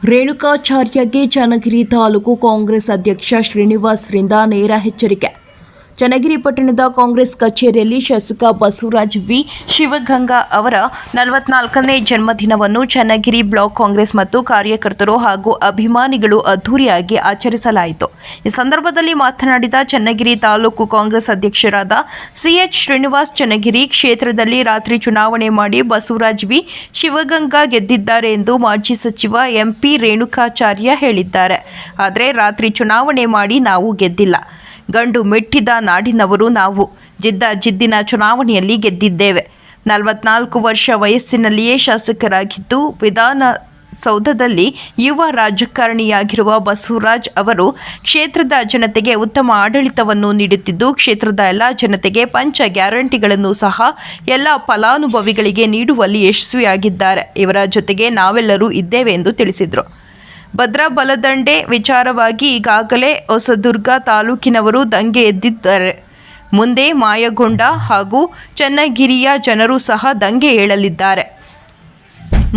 ರೇಣುಕಾಚಾರ್ಯಗೆ ಚನ್ನಗಿರಿ ತಾಲೂಕು ಕಾಂಗ್ರೆಸ್ ಅಧ್ಯಕ್ಷ ಶ್ರೀನಿವಾಸ್ರಿಂದ ನೇರ ಎಚ್ಚರಿಕೆ. ಚನ್ನಗಿರಿ ಪಟ್ಟಣದ ಕಾಂಗ್ರೆಸ್ ಕಚೇರಿಯಲ್ಲಿ ಶಾಸಕ ಬಸವರಾಜ್ ವಿ ಶಿವಗಂಗಾ ಅವರ 44ನೇ ಜನ್ಮದಿನವನ್ನು ಚನ್ನಗಿರಿ ಬ್ಲಾಕ್ ಕಾಂಗ್ರೆಸ್ ಮತ್ತು ಕಾರ್ಯಕರ್ತರು ಹಾಗೂ ಅಭಿಮಾನಿಗಳು ಅದ್ದೂರಿಯಾಗಿ ಆಚರಿಸಲಾಯಿತು. ಈ ಸಂದರ್ಭದಲ್ಲಿ ಮಾತನಾಡಿದ ಚನ್ನಗಿರಿ ತಾಲೂಕು ಕಾಂಗ್ರೆಸ್ ಅಧ್ಯಕ್ಷರಾದ ಸಿಎಚ್ ಶ್ರೀನಿವಾಸ್, ಚನ್ನಗಿರಿ ಕ್ಷೇತ್ರದಲ್ಲಿ ರಾತ್ರಿ ಚುನಾವಣೆ ಮಾಡಿ ಬಸವರಾಜ್ ವಿ ಶಿವಗಂಗಾ ಗೆದ್ದಿದ್ದಾರೆ ಎಂದು ಮಾಜಿ ಸಚಿವ ಎಂಪಿ ರೇಣುಕಾಚಾರ್ಯ ಹೇಳಿದ್ದಾರೆ. ಆದರೆ ರಾತ್ರಿ ಚುನಾವಣೆ ಮಾಡಿ ನಾವು ಗೆದ್ದಿಲ್ಲ. ಗಂಡು ಮೆಟ್ಟಿದ ನಾಡಿನವರು ನಾವು. ಜಿದ್ದಿನ ಚುನಾವಣೆಯಲ್ಲಿ ಗೆದ್ದಿದ್ದೇವೆ. 44 ವರ್ಷ ವಯಸ್ಸಿನಲ್ಲಿಯೇ ಶಾಸಕರಾಗಿದ್ದು ವಿಧಾನಸೌಧದಲ್ಲಿ ಯುವ ರಾಜಕಾರಣಿಯಾಗಿರುವ ಬಸವರಾಜ್ ಅವರು ಕ್ಷೇತ್ರದ ಜನತೆಗೆ ಉತ್ತಮ ಆಡಳಿತವನ್ನು ನೀಡುತ್ತಿದ್ದು, ಕ್ಷೇತ್ರದ ಎಲ್ಲ ಜನತೆಗೆ ಪಂಚ ಗ್ಯಾರಂಟಿಗಳನ್ನು ಸಹ ಎಲ್ಲ ಫಲಾನುಭವಿಗಳಿಗೆ ನೀಡುವಲ್ಲಿ ಯಶಸ್ವಿಯಾಗಿದ್ದಾರೆ. ಇವರ ಜೊತೆಗೆ ನಾವೆಲ್ಲರೂ ಇದ್ದೇವೆ ಎಂದು ತಿಳಿಸಿದರು. ಭದ್ರಾ ಬಲದಂಡೆ ವಿಚಾರವಾಗಿ ಈಗಾಗಲೇ ಹೊಸದುರ್ಗ ತಾಲೂಕಿನವರು ದಂಗೆ ಎದ್ದಿದ್ದಾರೆ. ಮುಂದೆ ಮಾಯಗೊಂಡ ಹಾಗೂ ಚನ್ನಗಿರಿಯ ಜನರು ಸಹ ದಂಗೆ ಏಳಲಿದ್ದಾರೆ.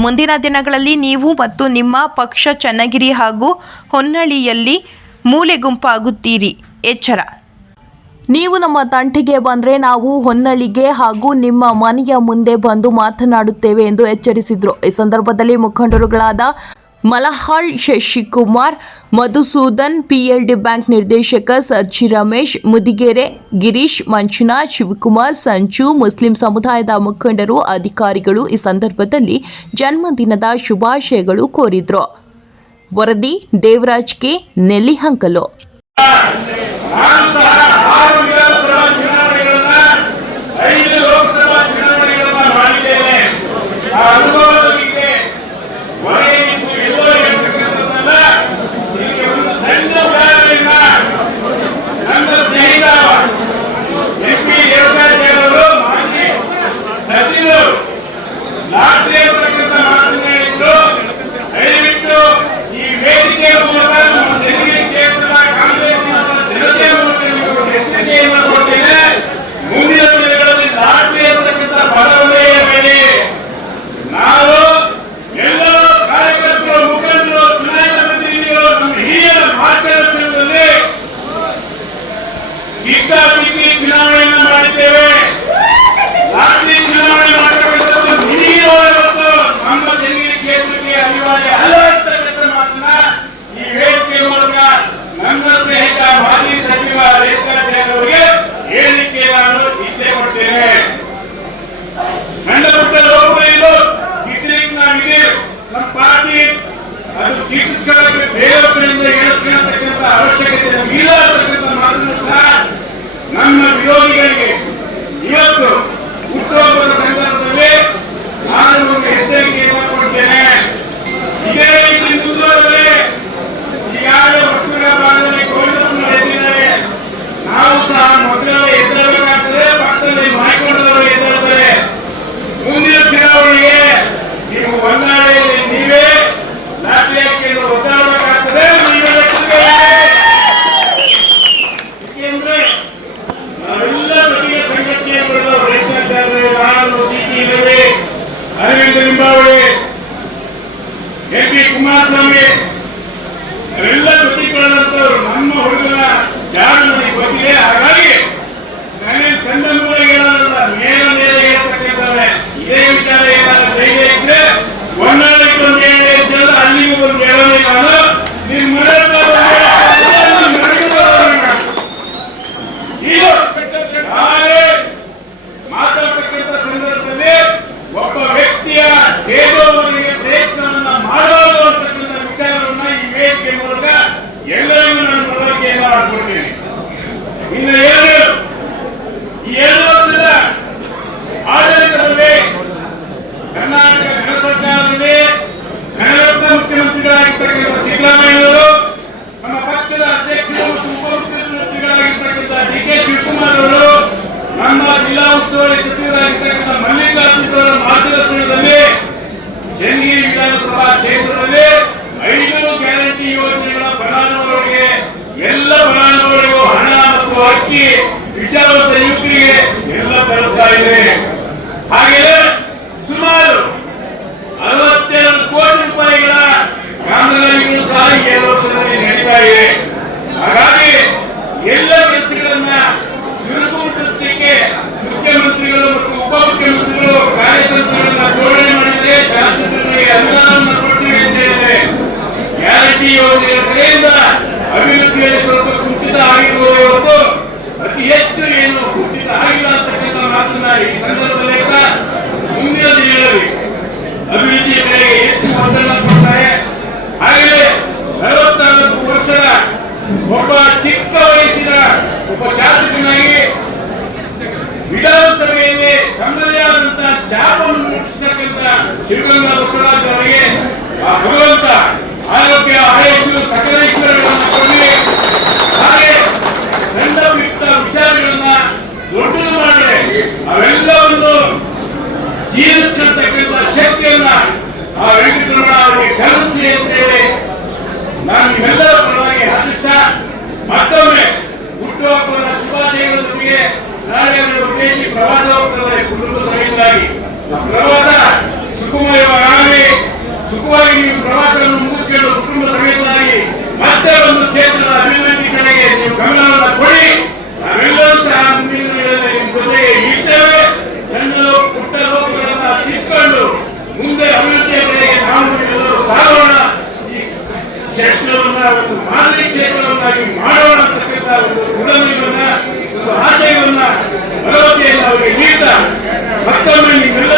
ಮುಂದಿನ ದಿನಗಳಲ್ಲಿ ನೀವು ಮತ್ತು ನಿಮ್ಮ ಪಕ್ಷ ಚನ್ನಗಿರಿ ಹಾಗೂ ಹೊನ್ನಳಿಯಲ್ಲಿ ಮೂಲೆ ಗುಂಪಾಗುತ್ತೀರಿ. ಎಚ್ಚರ. ನೀವು ನಮ್ಮ ತಂಟೆಗೆ ಬಂದರೆ ನಾವು ಹೊನ್ನಳಿಗೆ ಹಾಗೂ ನಿಮ್ಮ ಮನೆಯ ಮುಂದೆ ಬಂದು ಮಾತನಾಡುತ್ತೇವೆ ಎಂದು ಎಚ್ಚರಿಸಿದರು. ಈ ಸಂದರ್ಭದಲ್ಲಿ ಮುಖಂಡರುಗಳಾದ ಮಲಹಾಳ್ ಶಶಿಕುಮಾರ್, ಮಧುಸೂದನ್, ಪಿಎಲ್ಡಿ ಬ್ಯಾಂಕ್ ನಿರ್ದೇಶಕ ಸರ್ಜಿ ರಮೇಶ್, ಮುದಿಗೆರೆ ಗಿರೀಶ್, ಮಂಜುನಾಥ್, ಶಿವಕುಮಾರ್, ಸಂಜು, ಮುಸ್ಲಿಂ ಸಮುದಾಯದ ಮುಖಂಡರು, ಅಧಿಕಾರಿಗಳು ಈ ಸಂದರ್ಭದಲ್ಲಿ ಜನ್ಮದಿನದ ಶುಭಾಶಯಗಳು ಕೋರಿದ್ರು. ವರದಿ ದೇವರಾಜ್ ಕೆ, ನೆಲ್ಲಿಹಂಕಲು. ಚುನಾವಣೆಯನ್ನು ಮಾಡಿದ್ದೇವೆ. ರಾತ್ರಿ ಚುನಾವಣೆ ಮಾಡಬೇಕಂತ ನಮ್ಮ ಚನ್ನಗಿರಿ ಕ್ಷೇತ್ರಕ್ಕೆ ಅನಿವಾರ್ಯ ಅಲ್ಲ ಅಂತಕ್ಕಂಥ ಮಾತನ್ನ ಈ ವೇದಿಕೆ ಮೂಲಕ ನನ್ನ ಸ್ನೇಹಿತ ಮಾಜಿ ಸಚಿವ ರೇಣುಕಾಚಾರ್ಯವರಿಗೆ ಹೇಳಿಕೆ ನಾನು ಇಚ್ಛೆ ಕೊಡ್ತೇನೆ. ನನ್ನ ಪುಟ್ಟ ಲೋಕಗಳು ಕಿಟ್ಲಿಕ್ಕೆ ನಾವಿದೆ. ನಮ್ಮ ಪಾರ್ಟಿ ಅದು ಕಿಟ್ಗಳಿಗೆ ಬೇರೆಯವರಿಂದ ಹೇಳಿಸ್ಕೊಳ್ಳತಕ್ಕಂಥ ಅವಶ್ಯಕತೆ ಇಲ್ಲ ಅಂತಕ್ಕಂಥ ಮಾತನ್ನು ಸಹ ನಮ್ಮ ವಿರೋಧಿಗಳಿಗೆ ಇವತ್ತು ಹುಟ್ಟುಹಬ್ಬದ ಸಂದರ್ಭದಲ್ಲಿ ನಾನು ಒಂದು ಎಚ್ಚರಿಕೆಯನ್ನು ಕೊಡ್ತೇನೆ. ಇದೇ ರೀತಿ ಮುಂದುವರೆದರೆ ಈಗಾಗಲೇ ಒಕ್ಕೂಟ ಭಾಗದಲ್ಲಿ ಗೋವಿಂದಪ್ಪನ ಎದ್ದಿದ್ದಾರೆ. ನಾವು ಸಹ ಮಕ್ಕಳಲ್ಲಿ ಎದ್ದಬೇಕಾಗ್ತದೆ, ಪಕ್ಕದಲ್ಲಿ ಮಾಡಿಕೊಂಡವರು ಎದ್ದೇಳ್ತಾರೆ. ಮುಂದಿನ ಚುನಾವಣೆಗೆ ನೀವು ಹೊನ್ನಾಳಿಯಲ್ಲಿ ನೀವೇ ಲಾಠಿ ಹಾಕಿ ಒದ್ದಾಡಬೇಕಾಗ್ತದೆ. ನಾವೆಲ್ಲ ಬಗೆಯ ಸಂಘಟನೆಗಳು ರೇಣುಕಾಚಾರ್ಯ, ನಾನು, ಸಿಟಿ ರವಿ, ಅರವಿಂದ ಲಿಂಬಾವಳಿ, ಎಂಪಿ ಕುಮಾರಸ್ವಾಮಿ ನಾವೆಲ್ಲ ಜೊತೆಗಳಂತವ್ರು ನಮ್ಮ ಹುಡುಗನ ಜಾಡು ನನಗೆ ಗೊತ್ತಿದೆ. ಹಾಗಾಗಿ ನಾನೇನು ಸಣ್ಣ ಮೂಲೆಗೆ ಮೇಲೆ ಹೇಳ್ತಕ್ಕಂಥವ್ರೆ. ಇದೇ ವಿಚಾರ ಏನಾದ್ರು ಧೈರ್ಯ ಇದ್ರೆ ಹೊನ್ನಾಳಿಗೆ ಒಂದು ಹೇಳಿ ಅಂತ ಅಲ್ಲಿಗೂ ಒಂದು ಹೇಳೋದೇ ನಾನು ನಿಮ್ಮ ಮಾತಾಡ್ತಕ್ಕಂಥ ಸಂದರ್ಭದಲ್ಲಿ ಒಬ್ಬ ವ್ಯಕ್ತಿಯ ಭೇದವರಿಗೆ ಪ್ರಯತ್ನವನ್ನ ಮಾಡಬಾರದು ಅಂತಕ್ಕಂಥ ವಿಚಾರವನ್ನ ಈ ವೇದಿಕೆ ಮೂಲಕ ಎಲ್ಲರಿಗೂ ನಾನು ಮನವರಿಕೆಯನ್ನು ಮಾಡಿಕೊಡ್ತೇನೆ. ಇನ್ನು ಈ 2 ವರ್ಷದ ಆಡಳಿತದಲ್ಲಿ ಕರ್ನಾಟಕ ಗಣ ಸರ್ಕಾರದಲ್ಲಿ ಕನ್ನಡ ಮುಖ್ಯಮಂತ್ರಿಗಳಾಗಿರ್ತಕ್ಕಂಥ ಸಿದ್ದರಾಮಯ್ಯವರು, ನಮ್ಮ ಪಕ್ಷದ ಅಧ್ಯಕ್ಷರು ಮತ್ತು ಉಪಮುಖ್ಯಮಂತ್ರಿಗಳಾಗಿರ್ತಕ್ಕಂಥ ಡಿ.ಕೆ. ಶಿವಕುಮಾರ್ ಅವರು, ನಮ್ಮ ಜಿಲ್ಲಾ ಉಸ್ತುವಾರಿ ಸಚಿವರಾಗಿರ್ತಕ್ಕಂಥ ಮಲ್ಲಿಕಾರ್ಜುನ ಅವರ ಮಾರ್ಗದರ್ಶನದಲ್ಲಿ ಚನ್ನಗಿರಿ ವಿಧಾನಸಭಾ ಕ್ಷೇತ್ರದಲ್ಲಿ 5 ಗ್ಯಾರಂಟಿ ಯೋಜನೆಗಳ ಫಲಾನುಭವಿಗಳಿಗೆ ಎಲ್ಲ ಫಲಾನುಭವಿಗಳಿಗೂ ಹಣ ಮತ್ತು ಅಕ್ಕಿ, ವಿದ್ಯಾವಂತ ಯುವಕರಿಗೆ ಎಲ್ಲ ತಲುಪ್ತಾ ಇದೆ. ಹಾಗೆಯೇ ಸುಮಾರು 62 ಕೋಟಿ ರೂಪಾಯಿಗಳ ಗ್ರಾಮ ಅನುದಾನವನ್ನು ಕೊಡ್ತೀವಿ ಅಂತ ಹೇಳಿದ್ರೆ ಗ್ಯಾರಂಟಿ ಯೋಜನೆಯ ಕಡೆಯಿಂದ ಅಭಿವೃದ್ಧಿಯಲ್ಲಿ ಸ್ವಲ್ಪ ಕುಂಠಿತ ಆಗಿರುವುದು ಹೊರತು ಅತಿ ಹೆಚ್ಚು ಏನು ಕುಂಠಿತ ಆಗಿಲ್ಲ ಅಂತಕ್ಕಂಥ ಮಾತನ್ನ ಈ ಸಂದರ್ಭದಲ್ಲಿ ಮುಂದಿನ ದಿನಗಳಲ್ಲಿ ಅಭಿವೃದ್ಧಿಯ ಕಡೆಗೆ ಹೆಚ್ಚು ಒತ್ತಡ ಕೊಡ್ತಾರೆ. ಹಾಗೆಯೇ 44 ವರ್ಷದ ಒಬ್ಬ ಚಿಕ್ಕ ವಯಸ್ಸಿನ ಒಬ್ಬ ಶಾಸಕನಾಗಿ ವಿಧಾನಸಭೆಯಲ್ಲಿ ತಮ್ಮದೇ ಆದಂತಹ ಛಾಪನ್ನು ಮೂಡಿಸತಕ್ಕಂಥ ಶಿವಗಂಗಾ ಬಸವರಾಜ್ ಅವರಿಗೆ ಆ ಭಗವಂತ ಆರೋಗ್ಯ ಆಯುಷ್ಯ ಸಕಲೇಶ್ವರಗಳನ್ನು ಕೊಡಲಿ. ಹಾಗೆ ಸಣ್ಣ ಪುಟ್ಟ ವಿಚಾರಗಳನ್ನ ದೊಡ್ಡದು ಮಾಡಿದ್ರೆ ಅವೆಲ್ಲವನ್ನು ಜೀವಿಸ್ತಕ್ಕಂಥ ಶಕ್ತಿಯನ್ನ ಆ ವೆಂಕಟರಮಣ ಅವರಿಗೆ ಕಲಿಸ್ಲಿ ಅಂತ ಹೇಳಿ ನಾನು ನಿಮ್ಮೆಲ್ಲರ ಪರವಾಗಿ ಆಶಿಸ್ತಾ ಮತ್ತೊಮ್ಮೆ ಹುಟ್ಟುಹಬ್ಬದ ಶುಭಾಶಯಗಳ ಜೊತೆಗೆ ನಾಳೆ ವಿದೇಶಿ ಪ್ರವಾಸ ಹೋಗ್ತಾರೆ ಕುಟುಂಬ ಸಹಿತವಾಗಿ